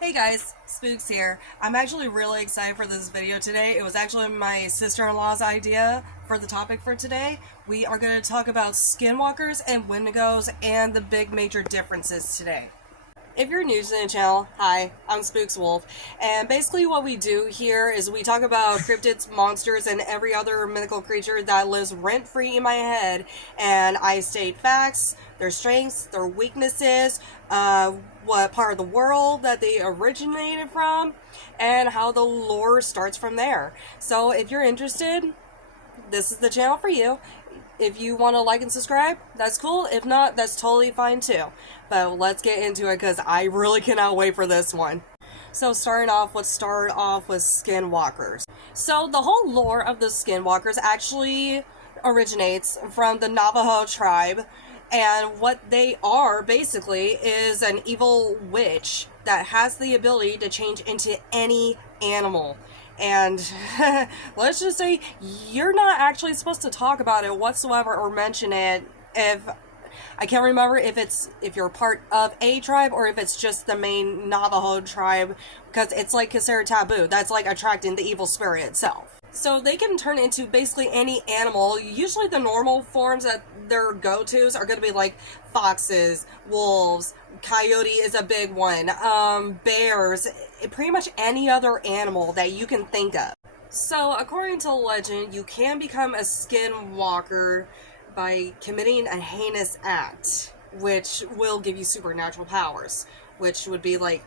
Hey guys, Spooks here. I'm actually really excited for this video today. It was actually my sister-in-law's idea for the topic for today. We are going to talk about Skinwalkers and Wendigos and the big major differences today. If you're new to the channel, hi, I'm Spooks Wolf, and basically what we do here is we talk about cryptids, monsters, and every other mythical creature that lives rent-free in my head, and I state facts, their strengths, their weaknesses, what part of the world that they originated from, and how the lore starts from there. So if you're interested, this is the channel for you. If you want to like and subscribe, that's cool. If not, that's totally fine too. But let's get into it because I really cannot wait for this one. So let's start off with Skinwalkers. So the whole lore of the Skinwalkers actually originates from the Navajo tribe. And what they are, basically, is an evil witch that has the ability to change into any animal. And let's just say you're not actually supposed to talk about it whatsoever or mention it if... I can't remember if you're part of a tribe or if it's just the main Navajo tribe, because it's like considered taboo. That's like attracting the evil spirit itself. So they can turn into basically any animal. Usually the normal forms that their go-tos are going to be like foxes, wolves, coyote is a big one, bears, pretty much any other animal that you can think of. So according to legend, you can become a skinwalker by committing a heinous act, which will give you supernatural powers, which would be like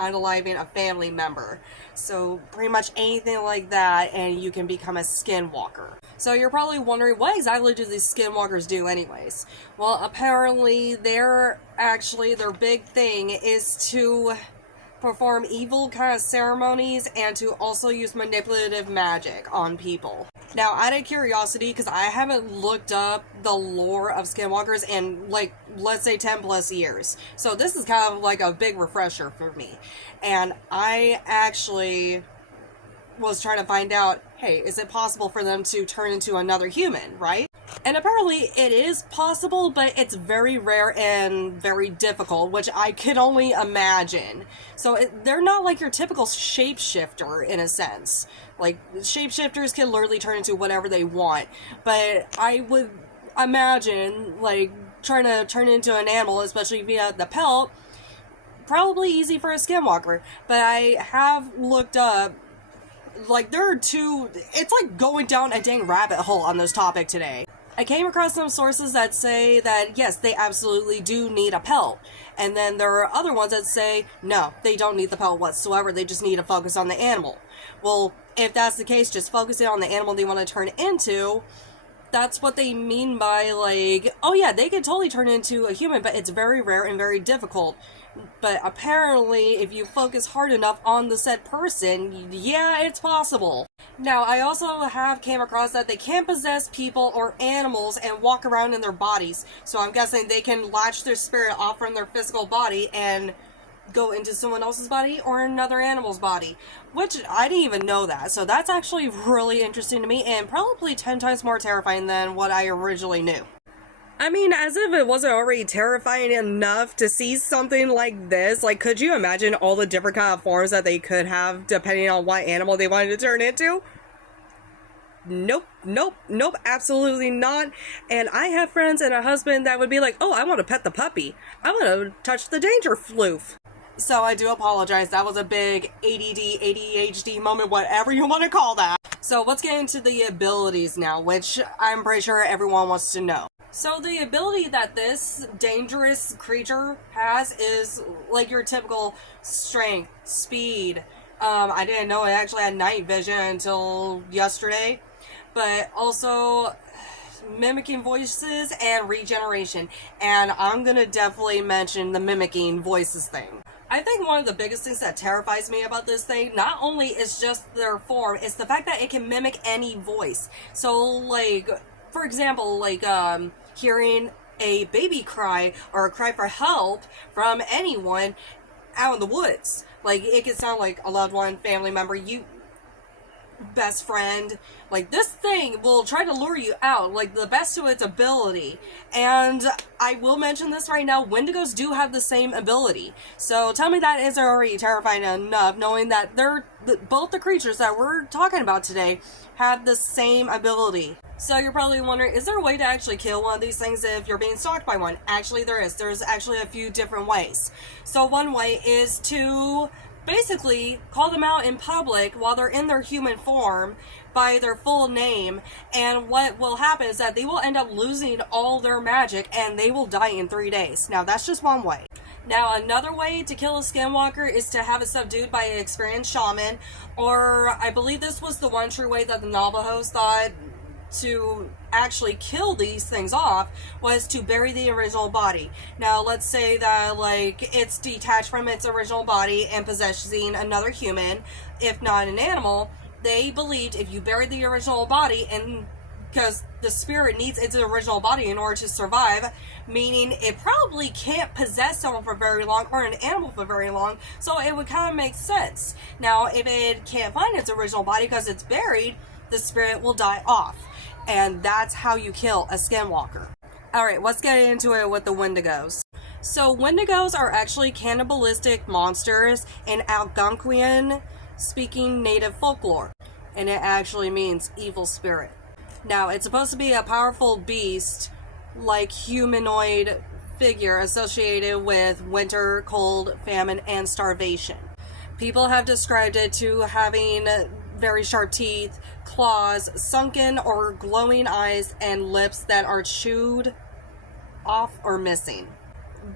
unaliving a family member. So pretty much anything like that, and you can become a skinwalker. So you're probably wondering, what exactly do these skinwalkers do anyways? Well, apparently their big thing is to perform evil kind of ceremonies and to also use manipulative magic on people. Now, out of curiosity, because I haven't looked up the lore of skinwalkers in, like, let's say 10 plus years. So this is kind of like a big refresher for me. And I actually was trying to find out, hey, is it possible for them to turn into another human, right? And apparently it is possible, but it's very rare and very difficult, which I could only imagine. So they're not like your typical shapeshifter in a sense. Like, shapeshifters can literally turn into whatever they want. But I would imagine, like, trying to turn into an animal, especially via the pelt, probably easy for a skinwalker. But I have looked up, like, there are two, it's like going down a dang rabbit hole on this topic today. I came across some sources that say that, yes, they absolutely do need a pelt. And then there are other ones that say, no, they don't need the pelt whatsoever, they just need to focus on the animal. Well, if that's the case, just focusing on the animal they want to turn into, that's what they mean by, like, oh yeah, they could totally turn into a human, but it's very rare and very difficult. But apparently, if you focus hard enough on the said person, yeah, it's possible. Now, I also have came across that they can possess people or animals and walk around in their bodies. So I'm guessing they can latch their spirit off from their physical body and go into someone else's body or another animal's body. Which, I didn't even know that. So that's actually really interesting to me and probably 10 times more terrifying than what I originally knew. I mean, as if it wasn't already terrifying enough to see something like this. Like, could you imagine all the different kind of forms that they could have depending on what animal they wanted to turn into? Nope, absolutely not. And I have friends and a husband that would be like, oh, I want to pet the puppy. I want to touch the danger floof. So I do apologize. That was a big ADD, ADHD moment, whatever you want to call that. So let's get into the abilities now, which I'm pretty sure everyone wants to know. So the ability that this dangerous creature has is like your typical strength, speed. I didn't know it actually had night vision until yesterday. But also mimicking voices and regeneration. And I'm going to definitely mention the mimicking voices thing. I think one of the biggest things that terrifies me about this thing, not only is just their form, it's the fact that it can mimic any voice. So, like, for example, like, hearing a baby cry or a cry for help from anyone out in the woods. Like, it could sound like a loved one, family member. best friend. Like, this thing will try to lure you out, like, the best to its ability. And I will mention this right now, Wendigos do have the same ability. So tell me that isn't already terrifying enough, knowing that both the creatures that we're talking about today have the same ability. So you're probably wondering, is there a way to actually kill one of these things if you're being stalked by one? Actually, there is. There's actually a few different ways. So one way is to basically call them out in public while they're in their human form by their full name, and what will happen is that they will end up losing all their magic and they will die in 3 days. Now, that's just one way. Now, another way to kill a skinwalker is to have it subdued by an experienced shaman, or I believe this was the one true way that the Navajos thought to actually kill these things off, was to bury the original body. Now, let's say that, like, it's detached from its original body and possessing another human, if not an animal. They believed if you buried the original body, and because the spirit needs its original body in order to survive, meaning it probably can't possess someone for very long or an animal for very long, so it would kind of make sense. Now, if it can't find its original body because it's buried, the spirit will die off. And that's how you kill a skinwalker. Alright, let's get into it with the Wendigos. So Wendigos are actually cannibalistic monsters in Algonquian speaking native folklore. And it actually means evil spirit. Now, it's supposed to be a powerful beast, like humanoid figure associated with winter, cold, famine, and starvation. People have described it to having very sharp teeth, claws, sunken or glowing eyes, and lips that are chewed off or missing.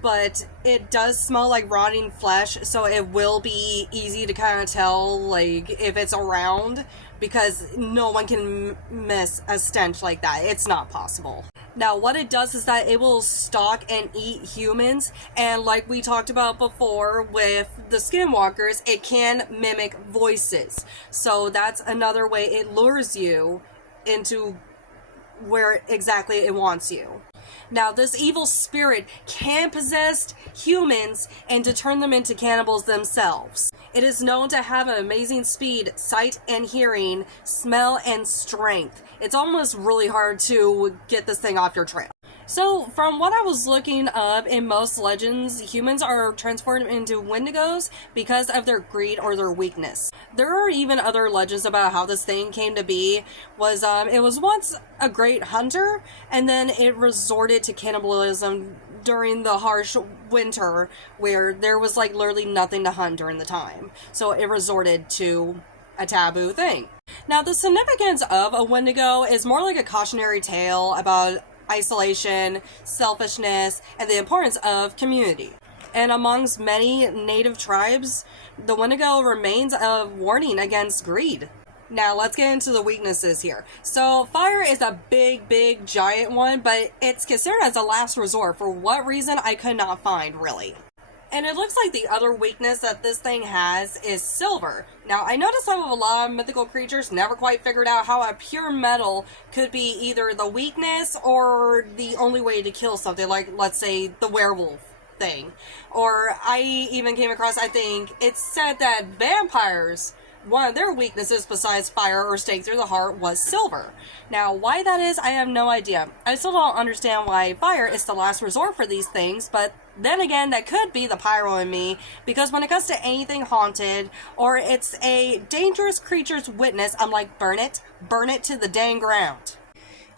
But it does smell like rotting flesh, so it will be easy to kind of tell, like, if it's around, because no one can miss a stench like that. It's not possible. Now, what it does is that it will stalk and eat humans, and like we talked about before with the skinwalkers, it can mimic voices. So that's another way it lures you into where exactly it wants you. Now, this evil spirit can possess humans and to turn them into cannibals themselves. It is known to have an amazing speed, sight and hearing, smell and strength. It's almost really hard to get this thing off your trail. So, from what I was looking up, in most legends, humans are transformed into Wendigos because of their greed or their weakness. There are even other legends about how this thing came to be. It was once a great hunter, and then it resorted to cannibalism during the harsh winter, where there was like literally nothing to hunt during the time. So it resorted to a taboo thing. Now, the significance of a Wendigo is more like a cautionary tale about isolation, selfishness, and the importance of community. And amongst many native tribes, the Wendigo remains a warning against greed. Now, let's get into the weaknesses here. So, fire is a big, giant one, but it's considered as a last resort. For what reason, I could not find, really. And it looks like the other weakness that this thing has is silver. Now, I noticed some of a lot of mythical creatures never quite figured out how a pure metal could be either the weakness or the only way to kill something, like, let's say, the werewolf thing. Or I even came across, I think, it's said that vampires, one of their weaknesses besides fire or stake through the heart was silver. Now, why that is, I have no idea. I still don't understand why fire is the last resort for these things, but then again, that could be the pyro in me, because when it comes to anything haunted, or it's a dangerous creature's witness, I'm like, burn it to the dang ground.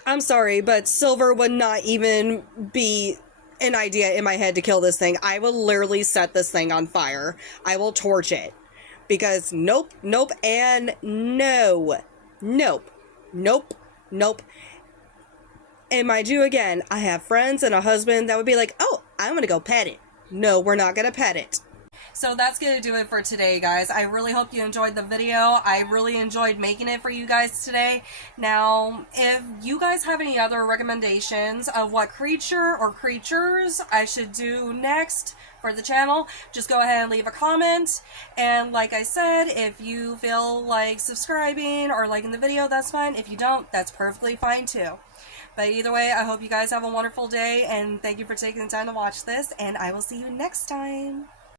I'm sorry, but silver would not even be an idea in my head to kill this thing. I will literally set this thing on fire. I will torch it. Because nope, and no. Nope. And mind you, again, I have friends and a husband that would be like, oh, I'm gonna go pet it. No, we're not gonna pet it. So that's gonna do it for today, guys. I really hope you enjoyed the video. I really enjoyed making it for you guys today. Now, if you guys have any other recommendations of what creature or creatures I should do next for the channel, just go ahead and leave a comment. And like I said, if you feel like subscribing or liking the video, that's fine. If you don't, that's perfectly fine too. But either way, I hope you guys have a wonderful day, and thank you for taking the time to watch this, and I will see you next time.